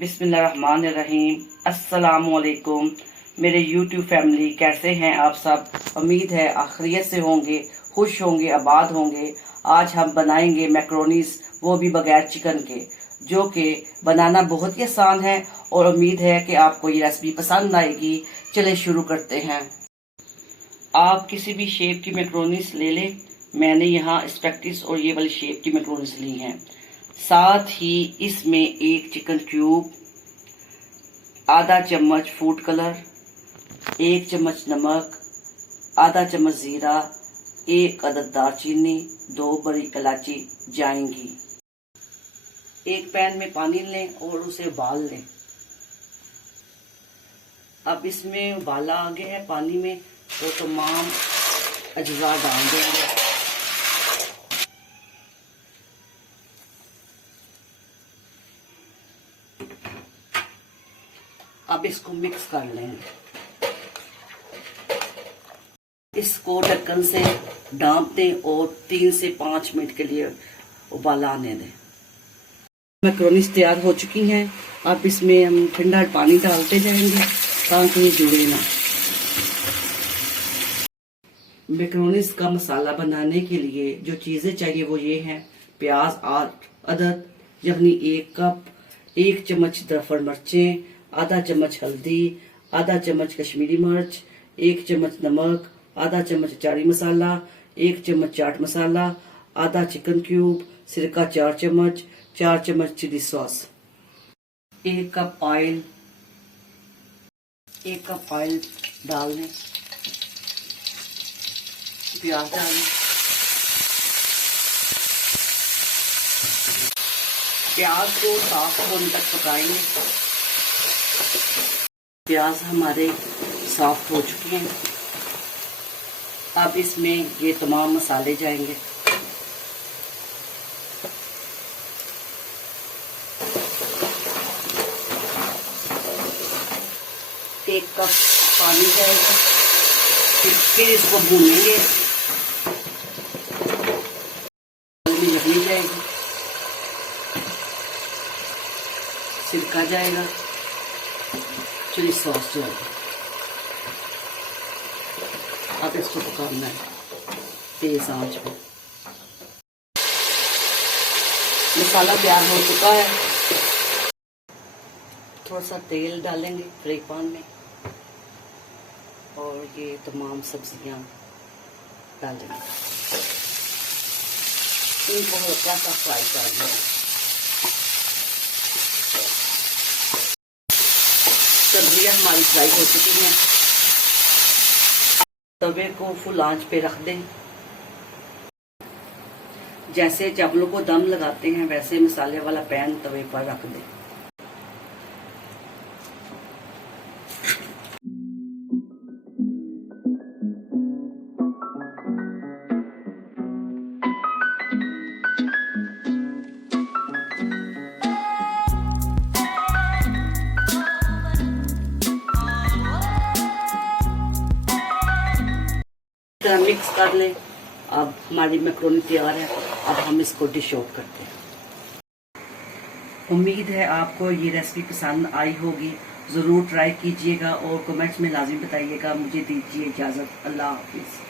बिस्मिल्लाहिर्रहमानिर्रहीम। अस्सलामुअलैकुम मेरे YouTube फैमिली, कैसे हैं आप सब। उम्मीद है आखिरियत से होंगे, खुश होंगे, आबाद होंगे। आज हम बनाएंगे मैक्रोनीज, वो भी बगैर चिकन के, जो कि बनाना बहुत ही आसान है और उम्मीद है कि आपको ये रेसिपी पसंद आएगी। चले शुरू करते हैं। आप किसी भी शेप की मैक्रोनीज ले लें। मैंने यहाँ स्पेक्टिस और ये वाली शेप की मैक्रोनीज ली हैं। साथ ही इसमें एक चिकन क्यूब, आधा चम्मच फूड कलर, 1 चम्मच नमक, आधा चम्मच जीरा, 1 अदद दालचीनी, 2 बड़ी इलायची जाएंगी। एक पैन में पानी लें और उसे उबाल लें। अब इसमें उबाला आ गया है पानी में, तो तमाम अज्जा डाल देंगे। अब इसको मिक्स कर लेंगे। इसको ढक्कन से ढाँप दें और 3 से 5 मिनट के लिए उबाला आने दें। मैक्रोनीज तैयार हो चुकी हैं। अब इसमें हम ठंडा पानी डालते जाएंगे ताकि ये जुड़े ना। मैक्रोनीज का मसाला बनाने के लिए जो चीज़ें चाहिए वो ये हैं: प्याज 8 अदद, यानी 1 कप, 1 चम्मच दरफड़ मिर्चें, आधा चम्मच हल्दी, आधा चम्मच कश्मीरी मिर्च, 1 चम्मच नमक, आधा चम्मच अचारी मसाला, 1 चम्मच चाट मसाला, आधा चिकन क्यूब, सिरका 4 चम्मच, 4 चम्मच chilli sauce, 1 cup oil, 1 cup oil डाल दें। प्याज डालें। प्याज को साफ होने तक पकाएंगे। प्याज हमारे सॉफ्ट हो चुके हैं। अब इसमें ये तमाम मसाले जाएंगे। एक कप पानी जाएगा। फिर इसको भूनेंगे। रखनी जाएगी, सिरका जाएगा, चिली सॉस जाएगा। अब इसको पकाना है तेज आंच पर। मसाला तैयार हो चुका है। थोड़ा सा तेल डालेंगे फ्राई पैन में और ये तमाम सब्जियां डालेंगे। इनको हल्का सा फ्राई कर लें। सब्जियां हमारी फ्राई हो चुकी हैं। तवे को फुल आंच पे रख दें। जैसे चावलों को दम लगाते हैं वैसे मसाले वाला पैन तवे पर रख दें। मिक्स कर लें। अब हमारी मैक्रोनी तैयार है। अब हम इसको डिश आउट करते हैं। उम्मीद है आपको ये रेसिपी पसंद आई होगी। ज़रूर ट्राई कीजिएगा और कमेंट्स में लाजिम बताइएगा। मुझे दीजिए इजाज़त। अल्लाह हाफिज़।